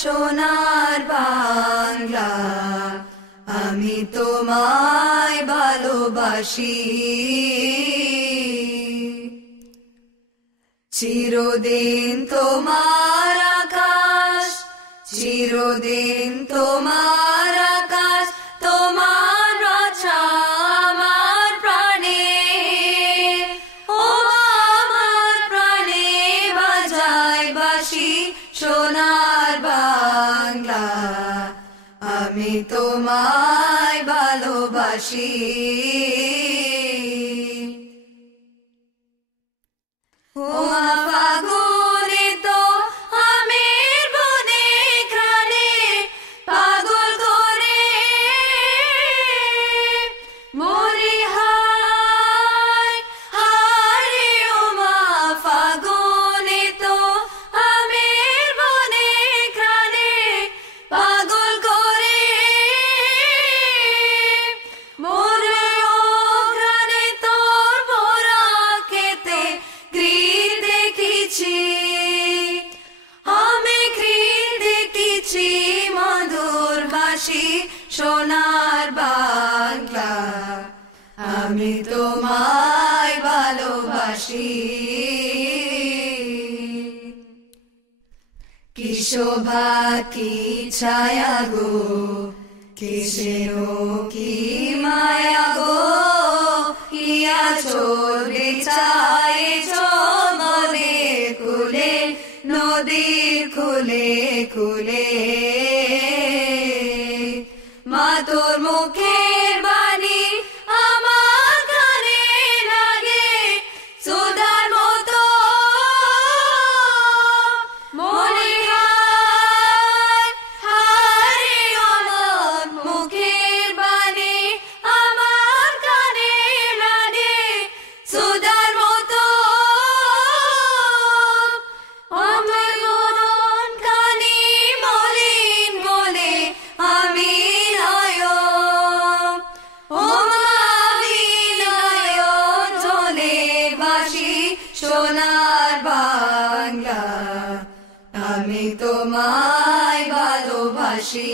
সোনার বাংলা, আমি তোমায় ভালোবাসি। চিরদিন তোমার আকাশ, চিরদিন তোমার আকাশ, তোমার রচা আমার প্রাণে, ও আমার প্রাণে বাজায় বাঁশি সোনার বাংলা, আমি তোমায় ভালোবাসি। ও ফাগুনে তো আমের বনে ঘ্রাণে পাগল করে মরি, হায় হায় রে ও মা ফাগুনে তো আমের বনে ঘ্রাণে পাগল করে মরে, ও ঘ্রাণে তোর ভরা খেতে ঘৃণ দেখেছি, আমি ঘৃণ দেখেছি মধুর বাঁশি সোনার বাংলা, আমি তোমায় ভালোবাসি। কি শোভা কি ছায়া গো, কিসের কি মায়া গো, কি আঁচল বিছায়েছ নদীর কূলে, নদীর কূলে কূলে। মা তোর মুখের বাণী আমার কানে লাগে সুধার মতো, মনে হায় হায় রে আমার মুখের বাণী আমার কানে লাগে সুধার মতো, আমার মন কানে মলিন বলে আমি নয়ন, ও আমি নয়ন জলে বাঁশি সোনার বাংলা, আমি তোমায় ভালোবাসি।